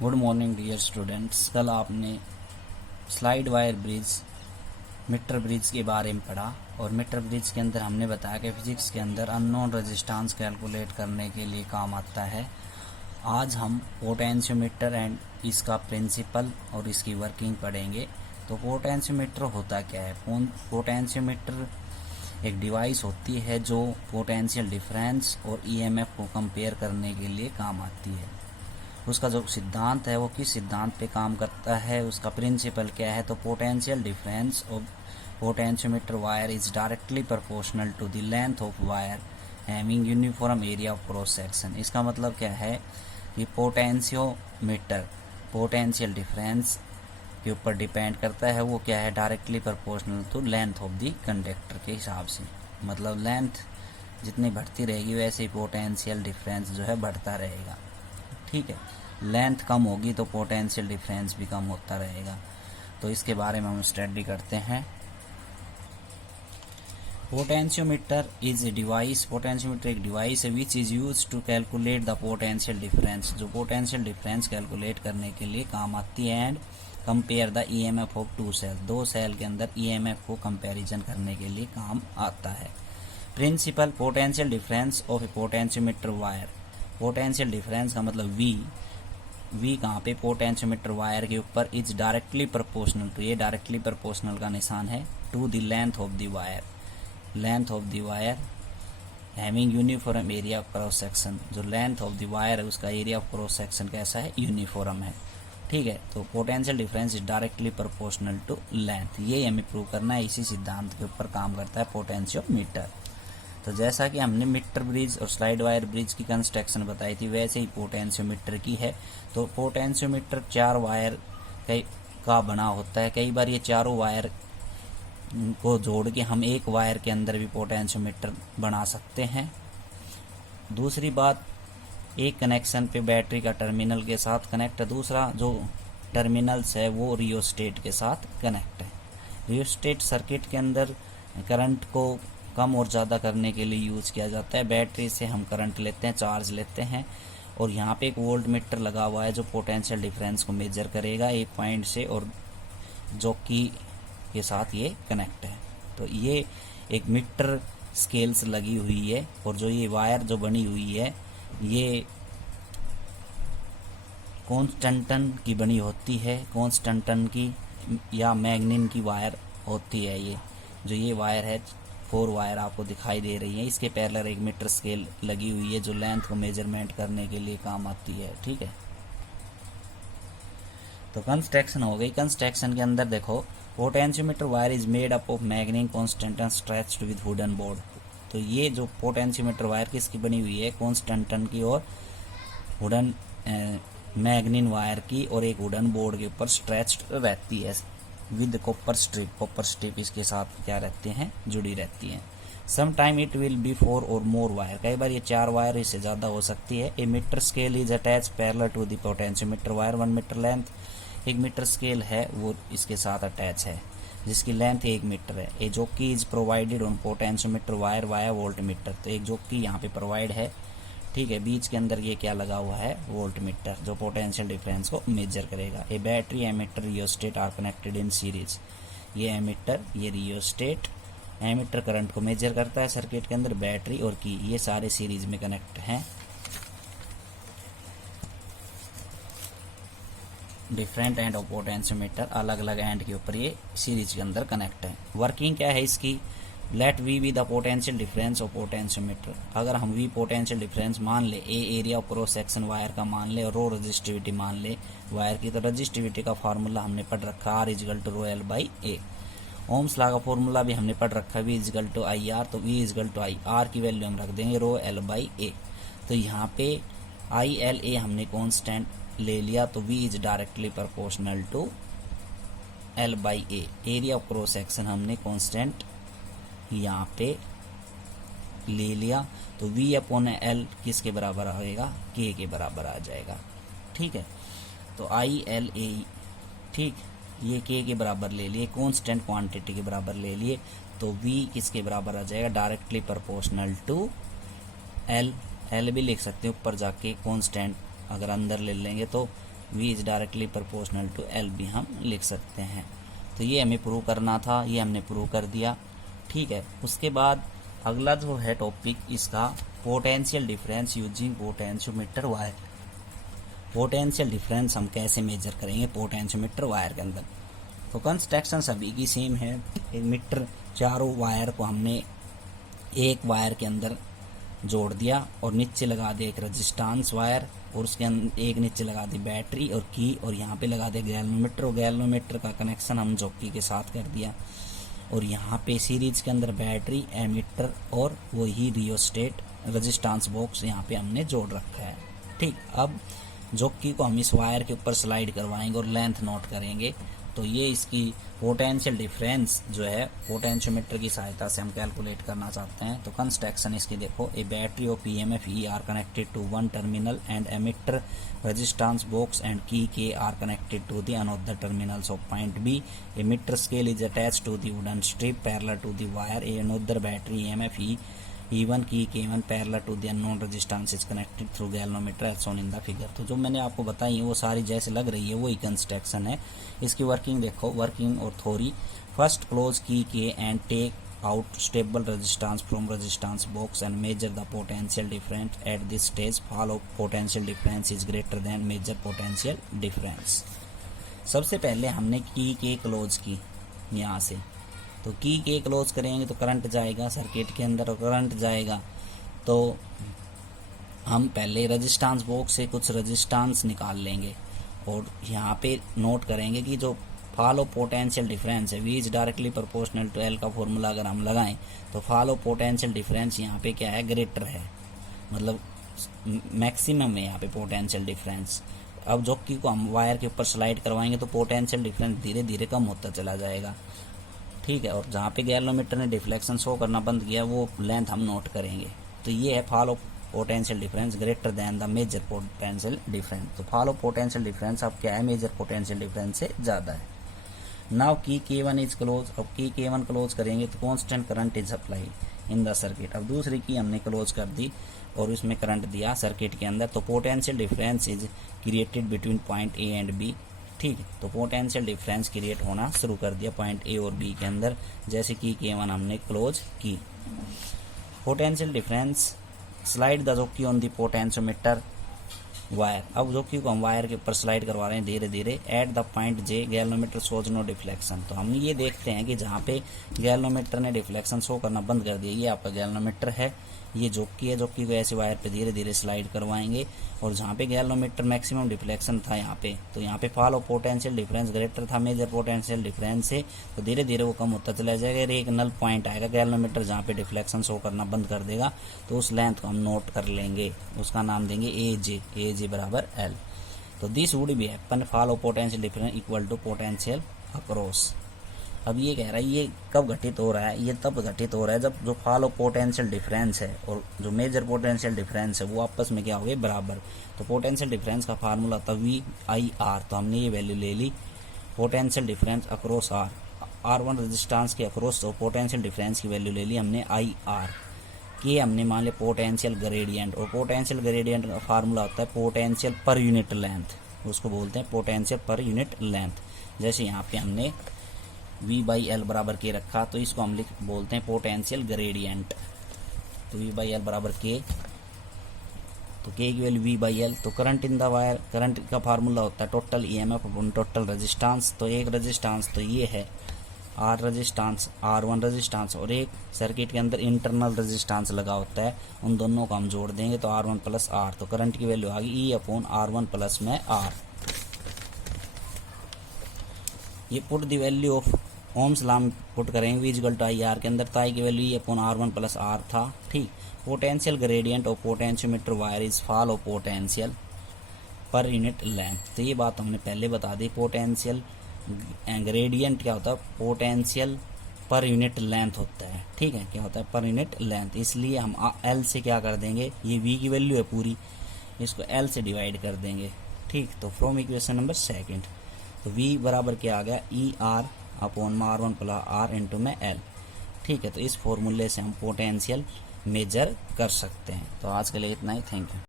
Good morning dear students. कल आपने slide wire bridge meter bridge के बारे में पढ़ा और मीटर ब्रिज के अंदर हमने बताया कि फिजिक्स के अंदर अननोन रेजिस्टेंस कैलकुलेट करने के लिए काम आता है। आज हम पोटेंशियोमीटर एंड इसका प्रिंसिपल और इसकी वर्किंग पढ़ेंगे। तो पोटेंशियोमीटर होता क्या है? पोटेंशियोमीटर एक डिवाइस होती है जो पोटेंशियल डिफरेंस और ईएमएफ को कंपेयर करने के लिए काम आती है। उसका जो सिद्धांत है वो किस सिद्धांत पे काम करता है, उसका प्रिंसिपल क्या है? तो potential difference of potentiometer wire is directly proportional to the length of wire having uniform area of cross section. इसका मतलब क्या है कि पोटेंशियोमीटर पोटेंशियल डिफरेंस के ऊपर डिपेंड करता है। वो क्या है? Directly proportional to length of the conductor के हिसाब से। मतलब लेंथ जितनी बढ़ती रहेगी वैसे ही पोटेंशियल डिफरेंस जो है बढ़ता रहेगा। ठीक है, लेंथ कम होगी तो पोटेंशियल डिफरेंस भी कम होता रहेगा। तो इसके बारे में हम स्टडी करते हैं। Potentiometer is a device, potentiometer एक डिवाइस है which is use to calculate the potential difference, जो पोटेंशियल डिफरेंस कैलकुलेट करने के लिए काम आती है। And compare the EMF of two cell, दो सेल के अंदर ईएमएफ को कंपैरिजन करने के लिए काम आता है। Principle potential difference of a potentiometer wire, potential difference का मतलब वी कहाँ पे? पोटेंशियोमीटर वायर के ऊपर इज डायरेक्टली प्रोपोर्शनल टू, ये डायरेक्टली प्रोपोर्शनल का निशान है, to the length of the wire, length of the wire having uniform area of cross section. जो लेंथ ऑफ द वायर है उसका एरिया ऑफ क्रॉस सेक्शन कैसा है? यूनिफॉर्म है। ठीक है, तो potential difference is directly proportional to length, ये हमें प्रूव करना है। इसी सिद्धांत के ऊपर काम करता है पोटेंशियोमीटर। तो जैसा कि हमने मीटर ब्रिज और स्लाइड वायर ब्रिज की कंस्ट्रक्शन बताई थी वैसे ही पोटेंशियोमीटर की है। तो पोटेंशियोमीटर चार वायर का बना होता है। कई बार ये चारों वायर को जोड़ के हम एक वायर के अंदर भी पोटेंशियोमीटर बना सकते हैं। दूसरी बात, एक कनेक्शन पे बैटरी का टर्मिनल के साथ कनेक्ट है, दूसरा जो टर्मिनल्स है वो रियोस्टेट के साथ कनेक्ट है। रियोस्टेट सर्किट के अंदर करंट को कम और ज़्यादा करने के लिए यूज़ किया जाता है। बैटरी से हम करंट लेते हैं, चार्ज लेते हैं, और यहाँ पे एक वोल्ट मीटर लगा हुआ है जो पोटेंशियल डिफरेंस को मेजर करेगा एक पॉइंट से, और जॉकी के साथ ये कनेक्ट है। तो ये एक मीटर स्केल्स लगी हुई है, और जो ये वायर जो बनी हुई है ये कॉन्स्टेंटन की बनी होती है, कॉन्स्टेंटन की या मैग्निन की वायर होती है। ये जो ये वायर है 4 वायर आपको दिखाई दे रही है, इसके पैरेलल एक मीटर स्केल लगी हुई है जो लेंथ को मेजरमेंट करने के लिए काम आती है। ठीक है, तो कंस्ट्रक्शन हो गई। कंस्ट्रक्शन के अंदर देखो, potentiometer wire is made up of मैग्नीन constantan stretched with wooden board. तो ये जो पोटेंशियोमीटर वायर किसकी बनी हुई है? कॉन्स्टेंटन की और वुडन मैग्नीन वायर की, और एक वुडन बोर्ड के ऊपर स्ट्रेच्ड रहती है with copper strip. Copper strip इसके साथ क्या रहती हैं? जुड़ी रहती हैं। Some time it will be 4 और मोर वायर, कई बार ये 4 वायर इससे ज़्यादा हो सकती है। A metre scale is attach parallel to the potentiometer wire 1 metre length, एक मीटर स्केल है वो इसके साथ अटैच है जिसकी लेंथ 1 मीटर है। A jockey is provided on potentiometer wire via voltmeter, तो एक जॉकी यहाँ पे प्रोवाइड है। ठीक है, बीच के अंदर ये क्या लगा हुआ है? वोल्ट मीटर, जो पोटेंशियल डिफरेंस को मेजर करेगा। A battery ammeter rheostat are connected in series, ये एमीटर ये रियोस्टेट, एमीटर करंट को मेजर करता है सर्किट के अंदर, बैटरी और की ये सारे सीरीज में कनेक्ट हैं। डिफरेंट एंड ऑफ पोटेंशियोमीटर, अलग अलग एंड के ऊपर ये सीरीज के अंदर कनेक्ट है। वर्किंग क्या है इसकी? Let V be the potential difference of potentiometer. अगर हम वी पोटेंशियल डिफरेंस मान ले, A area of cross section wire का मान ले, और रो रजिस्टिविटी मान ले वायर की, तो रजिस्टिविटी का फार्मूला हमने पढ़ रखा R equal to rho L by A. Ohm's law का फार्मूला भी हमने पढ़ रखा V equal to I R, तो V equal to I R की वैल्यू हम रख देंगे रो एल बाई ए। तो यहाँ पे आई एल ए हमने कॉन्स्टेंट ले लिया, तो V is directly proportional to L by A. Area of cross section हमने कॉन्स्टेंट यहाँ पे ले लिया, तो v अपॉन एल किसके बराबर आएगा? k के बराबर आ जाएगा। ठीक है, तो आई एल ए, ठीक, ये k के बराबर ले लिए, कांस्टेंट क्वांटिटी के बराबर ले लिए, तो v किसके बराबर आ जाएगा? Directly proportional to L. L भी लिख सकते हैं ऊपर जाके, कांस्टेंट अगर अंदर ले लेंगे तो V is directly proportional to L भी हम लिख सकते हैं। तो ये हमें प्रूव करना था, ये हमने प्रूव कर दिया। ठीक है, उसके बाद अगला जो है टॉपिक इसका potential difference using potentiometer wire. Potential difference हम कैसे मेजर करेंगे पोटेंशियोमीटर वायर के अंदर। तो कंस्ट्रक्शन सभी की सेम है। एक मीटर, चारों वायर को हमने एक वायर के अंदर जोड़ दिया और नीचे लगा दिया एक रेजिस्टेंस वायर, और उसके अंदर एक नीचे लगा दी बैटरी और की, और यहाँ पे लगा दिया गैल्वेनोमीटर, और गैल्वेनोमीटर का कनेक्शन हम जॉकी के साथ कर दिया। और यहाँ पे सीरीज के अंदर बैटरी, एमीटर और वही रियोस्टेट रेजिस्टेंस बॉक्स यहाँ पे हमने जोड़ रखा है। ठीक, अब जॉकी को हम इस वायर के ऊपर स्लाइड करवाएंगे और लेंथ नोट करेंगे। तो ये इसकी पोटेंशियल डिफरेंस जो है पोटेंशियोमीटर की सहायता से हम कैलकुलेट करना चाहते हैं। तो कंस्ट्रक्शन इसकी देखो, a battery of PMF E are connected to one terminal and ammeter resistance box and key K are connected to the another terminals of point B. Ammeter scale is attached to the wooden strip parallel to the wire. A another battery EMF E1 key K1 parallel to the unknown resistance is connected through galvanometer as shown in the figure. तो जो मैंने आपको बताई है वो सारी जैसे लग रही है वही कंस्ट्रक्शन है। इसकी वर्किंग देखो, वर्किंग और थ्योरी। फर्स्ट क्लोज की के and take out stable resistance from resistance box and measure the potential difference at this stage. Follow potential difference is greater than measure potential difference. सबसे पहले हमने की के क्लोज की यहाँ से, तो की के क्लोज करेंगे तो करंट जाएगा सर्किट के अंदर, और करंट जाएगा तो हम पहले रेजिस्टेंस बॉक्स से कुछ रेजिस्टेंस निकाल लेंगे और यहाँ पे नोट करेंगे कि जो फॉलो पोटेंशियल डिफरेंस है V is directly proportional to L का फॉर्मूला अगर हम लगाएं तो फॉलो पोटेंशियल डिफरेंस यहाँ पे क्या है, ग्रेटर है, मतलब मैक्सिमम है यहाँ पे पोटेंशियल डिफरेंस। अब जॉकी को हम वायर के ऊपर स्लाइड करवाएंगे तो पोटेंशियल डिफरेंस धीरे धीरे कम होता चला जाएगा। ठीक है, और जहाँ पे गैल्वेनोमीटर ने डिफ्लेक्शन शो करना बंद किया वो लेंथ हम नोट करेंगे। तो ये है follow potential difference greater than the measure potential difference. तो फॉलो पोटेंशियल डिफरेंस अब क्या है, मेजर पोटेंशियल डिफरेंस से ज़्यादा है। नाउ की K1 इज क्लोज। अब की K1 क्लोज करेंगे तो constant current is apply in the circuit. अब दूसरी की हमने क्लोज कर दी और उसमें करंट दिया सर्किट के अंदर, तो potential difference is created between point A and B। ठीक है, तो पोटेंशियल डिफरेंस क्रिएट होना शुरू कर दिया पॉइंट A और B के अंदर, जैसे कि K1 हमने क्लोज की। Potential difference slide the jockey on the potentiometer wire. अब जॉकी को हम वायर के ऊपर स्लाइड करवा रहे हैं धीरे धीरे। At the point J galvanometer shows no deflection. तो हम ये देखते हैं कि जहाँ पे गैल्वेनोमीटर ने डिफ्लेक्शन शो करना बंद कर दिया, ये आपका गैल्वेनोमीटर है, ये जॉकी है, जॉकी को ऐसे वायर पे धीरे धीरे स्लाइड करवाएंगे और जहाँ पे गैल्वेनोमीटर मैक्सिमम डिफ्लेक्शन था यहाँ पे, तो यहाँ पे फॉलो पोटेंशियल डिफरेंस ग्रेटर था मेजर पोटेंशियल डिफरेंस से, तो धीरे धीरे वो कम होता चला जाएगा। एक नल पॉइंट आएगा गैल्वेनोमीटर जहाँ पे डिफ्लेक्शन शो करना बंद कर देगा, तो उस लेंथ को हम नोट कर लेंगे, उसका नाम देंगे AJ बराबर L। तो this would be happen follow potential difference equal to potential across. अब ये कह रहा है ये कब घटित हो रहा है, ये तब घटित हो रहा है जब जो फॉलो पोटेंशियल डिफरेंस है और जो मेजर पोटेंशियल डिफरेंस है वो आपस में क्या हो गए, बराबर। तो पोटेंशियल डिफरेंस का फार्मूला था VIR, तो हमने ये वैल्यू ले ली। Potential difference across R1 resistance के अक्रॉस तो पोटेंशियल डिफरेंस की वैल्यू ले ली हमने IR के, हमने मान लिया पोटेंशियल ग्रेडियंट, और पोटेंशियल ग्रेडियंट का फार्मूला होता है पोटेंशियल पर यूनिट लेंथ, उसको बोलते हैं पोटेंशियल पर यूनिट लेंथ। जैसे यहाँ पे हमने V/L बराबर के रखा, तो इसको हम बोलते हैं पोटेंशियल ग्रेडियंट। तो V/L बराबर के, तो के की वैल्यू V/L। तो current in the wire, current का फार्मूला होता है total EMF upon total resistance. तो एक रेजिस्टेंस तो ये है R रेजिस्टेंस, R1 रेजिस्टेंस, और एक सर्किट के अंदर इंटरनल रेजिस्टेंस लगा होता है, उन दोनों को हम जोड़ देंगे तो R1 प्लस R। तो करंट की वैल्यू आ गई E अपॉन R1 प्लस में R। ये put the value of Ohm's law put करेंगे V इक्वल टू IR के अंदर, तो I की value E upon R1 plus R था। ठीक, potential gradient of potentiometer wire is follow potential per unit length. तो ये बात हमने पहले बता दी। पोटेंशियल ग्रेडियंट क्या होता है, पोटेंशियल पर यूनिट लेंथ होता है। ठीक है, क्या होता है, पर यूनिट लेंथ। इसलिए हम L से क्या कर देंगे, ये V की वैल्यू है पूरी, इसको L से डिवाइड कर देंगे। ठीक, तो फ्रॉम इक्वेशन नंबर 2 तो V बराबर क्या आ गया, ER upon R1 plus R into में L। ठीक है, तो इस फॉर्मूले से हम पोटेंशियल मेजर कर सकते हैं। तो आज के लिए इतना ही, थैंक यू।